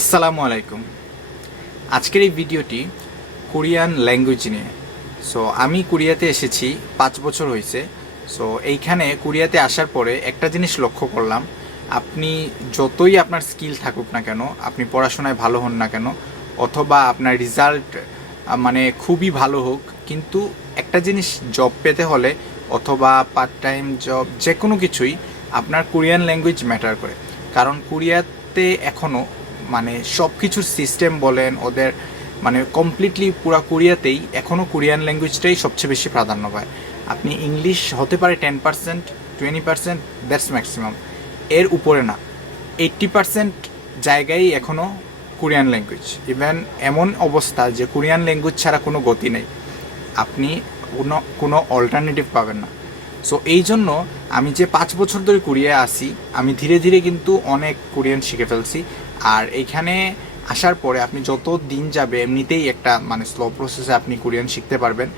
আসসালামু আলাইকুম। আজকের এই ভিডিওটি কোরিয়ান ল্যাঙ্গুয়েজ নিয়ে। সো আমি কোরিয়াতে এসেছি 5 বছর হয়েছে। সো এইখানে কোরিয়াতে আসার পরে একটা জিনিস লক্ষ্য করলাম, আপনি যতই আপনার স্কিল থাকুক না কেন, আপনি পড়াশোনায় ভালো হন না কেন, অথবা আপনার রেজাল্ট মানে খুবই ভালো হোক, কিন্তু একটা জিনিস জব পেতে হলে অথবা পার্ট টাইম জব যে কোনো কিছুই আপনার কোরিয়ান ল্যাঙ্গুয়েজ ম্যাটার করে। কারণ কোরিয়াতে এখনও মানে সব কিছুর সিস্টেম বলেন ওদের মানে কমপ্লিটলি পুরা কোরিয়াতেই এখনও কোরিয়ান ল্যাঙ্গুয়েজটাই সবচেয়ে বেশি প্রাধান্য পায়। আপনি ইংলিশ হতে পারে 10%, 20%, দ্যাটস ম্যাক্সিমাম, এর উপরে না। 80% জায়গায় এখনও কোরিয়ান ল্যাঙ্গুয়েজ। ইভেন এমন অবস্থা যে কোরিয়ান ল্যাঙ্গুয়েজ ছাড়া কোনো গতি নেই, আপনি কোনো অল্টারনেটিভ পাবেন না। সো এই জন্য আমি যে 5 বছর ধরে কোরিয়ায় আসি, আমি ধীরে ধীরে কিন্তু অনেক কোরিয়ান শিখে ফেলছি। আর এইখানে আসার পরে আপনি যত দিন যাবে এমনিতেই একটা মানে স্লো প্রসেসে আপনি কোরিয়ান শিখতে পারবেন।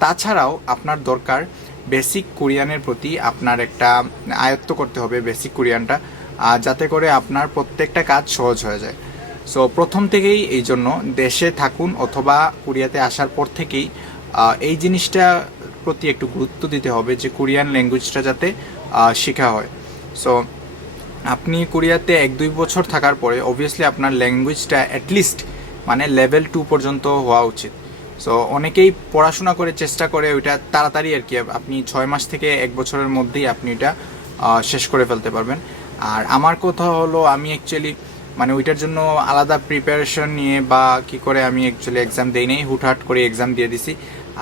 তাছাড়াও আপনার দরকার বেসিক কোরিয়ানের প্রতি আপনার একটা আয়ত্ত করতে হবে বেসিক কোরিয়ানটা, যাতে করে আপনার প্রত্যেকটা কাজ সহজ হয়ে যায়। সো প্রথম থেকেই এই জন্য দেশে থাকুন অথবা কোরিয়াতে আসার পর থেকেই এই জিনিসটা প্রতি একটু গুরুত্ব দিতে হবে যে কোরিয়ান ল্যাঙ্গুয়েজটা যাতে শেখা হয়। সো আপনি কোরিয়াতে 1-2 বছর থাকার পরে অবভিয়াসলি আপনার ল্যাঙ্গুয়েজটা অ্যাটলিস্ট মানে লেভেল 2 পর্যন্ত হওয়া উচিত। সো অনেকেই পড়াশোনা করে চেষ্টা করে ওইটা তাড়াতাড়ি আর কি, আপনি 6 মাস থেকে 1 বছরের মধ্যেই আপনি এটা শেষ করে ফেলতে পারবেন। আর আমার কথা হলো আমি অ্যাকচুয়ালি মানে ওইটার জন্য আলাদা প্রিপারেশন নিয়ে বা কি করে আমি অ্যাকচুয়ালি এক্সাম দিই নাই, হুটহাট করে এক্সাম দিয়ে দিছি।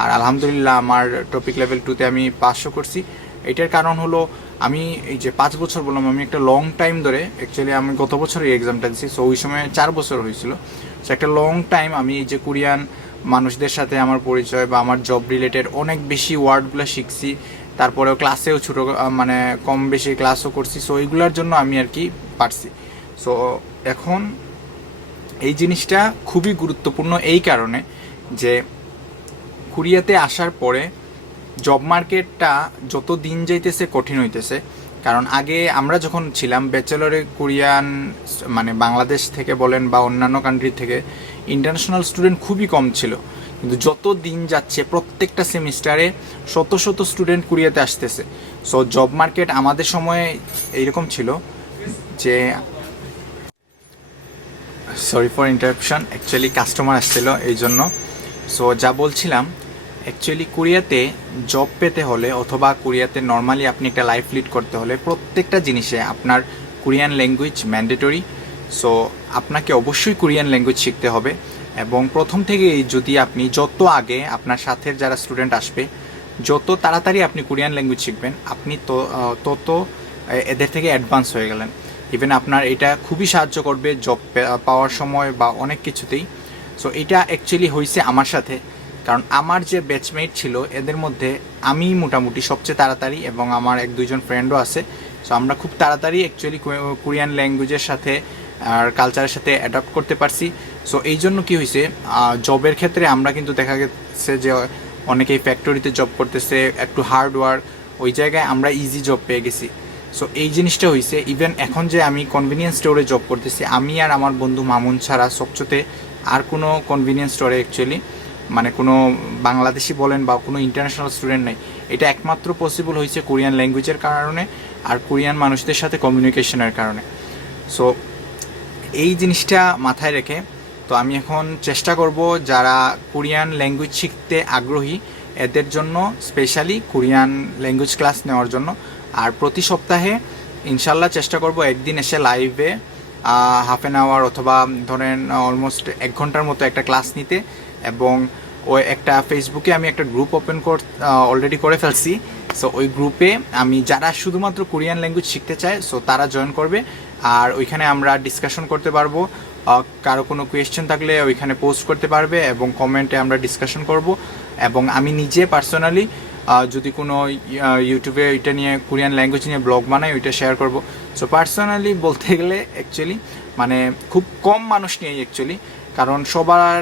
আর আলহামদুলিল্লাহ আমার টপিক লেভেল 2-তে আমি পাসও করছি। এটার কারণ হলো আমি এই যে 5 বছর বললাম, আমি একটা লং টাইম ধরে অ্যাকচুয়ালি আমি গত বছর এই এক্সামটা দিচ্ছি। সো ওই সময় 4 বছর হয়েছিল। সো একটা লং টাইম আমি এই যে কোরিয়ান মানুষদের সাথে আমার পরিচয় বা আমার জব রিলেটেড অনেক বেশি ওয়ার্ডগুলো শিখছি। তারপরেও ক্লাসেও ছোটো মানে কম বেশি ক্লাসও করছি। সো এইগুলোর জন্য আমি আর কি পারছি। সো এখন এই জিনিসটা খুবই গুরুত্বপূর্ণ এই কারণে যে কোরিয়াতে আসার পরে জব মার্কেটটা যত দিন যাইতেছে কঠিন হইতেছে। কারণ আগে আমরা যখন ছিলাম ব্যাচেলরে কোরিয়ান মানে বাংলাদেশ থেকে বলেন বা অন্যান্য কান্ট্রি থেকে ইন্টারন্যাশনাল স্টুডেন্ট খুবই কম ছিল, কিন্তু যত দিন যাচ্ছে প্রত্যেকটা সেমিস্টারে শত শত স্টুডেন্ট কোরিয়াতে আসতেছে। সো জব মার্কেট আমাদের সময়ে এইরকম ছিল যে, sorry for interruption, actually customer আসছিল এই জন্য। সো যা বলছিলাম, অ্যাকচুয়ালি কোরিয়াতে জব পেতে হলে অথবা কোরিয়াতে নর্মালি আপনি একটা লাইফ লিড করতে হলে প্রত্যেকটা জিনিসে আপনার কোরিয়ান ল্যাঙ্গুয়েজ ম্যান্ডেটরি। সো আপনাকে অবশ্যই কোরিয়ান ল্যাঙ্গুয়েজ শিখতে হবে। এবং প্রথম থেকেই যদি আপনি যত আগে আপনার সাথে যারা স্টুডেন্ট আসবে যত তাড়াতাড়ি আপনি কোরিয়ান ল্যাঙ্গুয়েজ শিখবেন, আপনি তত এদের থেকে অ্যাডভান্স হয়ে গেলেন। ইভেন আপনার এটা খুবই সাহায্য করবে জব পাওয়ার সময় বা অনেক কিছুতেই। সো এটা অ্যাকচুয়ালি হয়েছে আমার সাথে, কারণ আমার যে ব্যাচমেট ছিল এদের মধ্যে আমি মোটামুটি সবচেয়ে তাড়াতাড়ি, এবং আমার 1-2জন ফ্রেন্ডও আছে। সো আমরা খুব তাড়াতাড়ি অ্যাকচুয়ালি কোরিয়ান ল্যাঙ্গুয়েজের সাথে আর কালচারের সাথে অ্যাডাপ্ট করতে পারছি। সো এই জন্য কী হয়েছে, জবের ক্ষেত্রে আমরা কিন্তু দেখা গেছে যে অনেকেই ফ্যাক্টরিতে জব করতেছে, একটু হার্ড ওয়ার্ক, ওই জায়গায় আমরা ইজি জব পেয়ে গেছি। সো এই জিনিসটা হয়েছে। ইভেন এখন যে আমি কনভিনিয়েন্স স্টোরে জব করতেছি, আমি আর আমার বন্ধু মামুন ছাড়া সবচেয়ে আর কোনো কনভিনিয়েন্স স্টোরে অ্যাকচুয়ালি মানে কোনো বাংলাদেশি বলেন বা কোনো ইন্টারন্যাশনাল স্টুডেন্ট নেই। এটা একমাত্র পসিবল হয়েছে কোরিয়ান ল্যাঙ্গুয়েজের কারণে আর কোরিয়ান মানুষদের সাথে কমিউনিকেশনের কারণে। সো এই জিনিসটা মাথায় রেখে তো আমি এখন চেষ্টা করব যারা কোরিয়ান ল্যাঙ্গুয়েজ শিখতে আগ্রহী এদের জন্য স্পেশালি কোরিয়ান ল্যাঙ্গুয়েজ ক্লাস নেওয়ার জন্য। আর প্রতি সপ্তাহে ইনশাল্লাহ চেষ্টা করব একদিন এসে লাইভে হাফ অ্যান আওয়ার অথবা ধরেন অলমোস্ট 1 ঘন্টার মতো একটা ক্লাস নিতে। এবং ওই একটা ফেসবুকে আমি একটা গ্রুপ ওপেন অলরেডি করে ফেলছি। সো ওই গ্রুপে আমি যারা শুধুমাত্র কোরিয়ান ল্যাঙ্গুয়েজ শিখতে চায় সো তারা জয়েন করবে। আর ওইখানে আমরা ডিসকাশন করতে পারবো, কারো কোনো কোয়েশ্চেন থাকলে ওইখানে পোস্ট করতে পারবে এবং কমেন্টে আমরা ডিসকাশন করব। এবং আমি নিজে পার্সোনালি যদি কোনো ইউটিউবে ওইটা নিয়ে কোরিয়ান ল্যাঙ্গুয়েজ নিয়ে ব্লগ বানাই ওইটা শেয়ার করব। সো পার্সোনালি বলতে গেলে অ্যাকচুয়ালি মানে খুব কম মানুষ নিয়ে অ্যাকচুয়ালি, কারণ সবার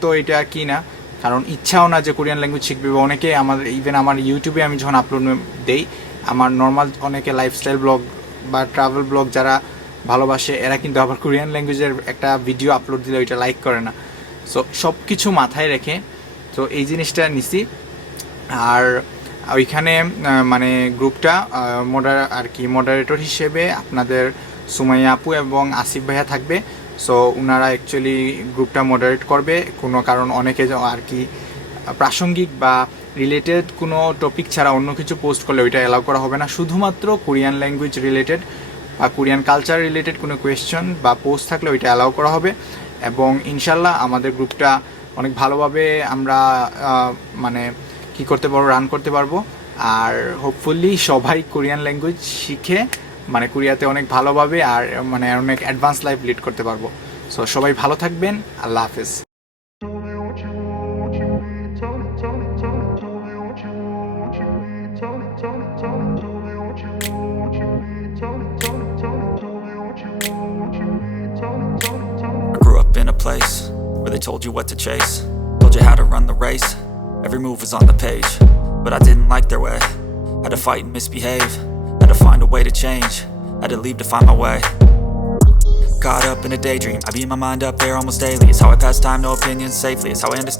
তো এটা কি না, কারণ ইচ্ছাও না যে কোরিয়ান ল্যাঙ্গুয়েজ শিখবে। অনেকে আমাদের ইভেন আমার ইউটিউবে আমি যখন আপলোড দেই, আমার নর্মাল অনেকে লাইফস্টাইল ব্লগ বা ট্রাভেল ব্লগ যারা ভালোবাসে, এরা কিন্তু আবার কোরিয়ান ল্যাঙ্গুয়েজের একটা ভিডিও আপলোড দিলে ওইটা লাইক করে না। সো সব কিছু মাথায় রেখে তো এই জিনিসটা নিছি। আর ওইখানে মানে গ্রুপটা আর কি মডারেটর হিসেবে আপনাদের সুমাইয়া আপু এবং আসিফ ভাইয়া থাকবে। সো ওনারা অ্যাকচুয়ালি গ্রুপটা মডারেট করবে। কোনো কারণ অনেকে আর কি প্রাসঙ্গিক বা রিলেটেড কোনো টপিক ছাড়া অন্য কিছু পোস্ট করলে ওইটা অ্যালাউ করা হবে না। শুধুমাত্র কোরিয়ান ল্যাঙ্গুয়েজ রিলেটেড বা কোরিয়ান কালচার রিলেটেড কোনো কোয়েশ্চন বা পোস্ট থাকলে ওইটা অ্যালাউ করা হবে। এবং ইনশাল্লাহ আমাদের গ্রুপটা অনেক ভালোভাবে আমরা মানে কি করতে পারবো, রান করতে পারবো। আর হোপফুলি সবাই কোরিয়ান ল্যাঙ্গুয়েজ শিখে মানে কোরিয়াতে অনেক ভালোভাবে আর মানে অনেক অ্যাডভান্স লাইফ লিড করতে পারবো। সো সবাই ভালো থাকবেন, আল্লাহ হাফেজ। I grew up in a place where they told you what to chase, told you how to run the race, every move was on the page. But I didn't like their way, had to fight and misbehave, had to find a way to change, had to leave to find my way. Caught up in a daydream, I beat my mind up there almost daily. It's how I pass time, no opinions safely. It's how I understand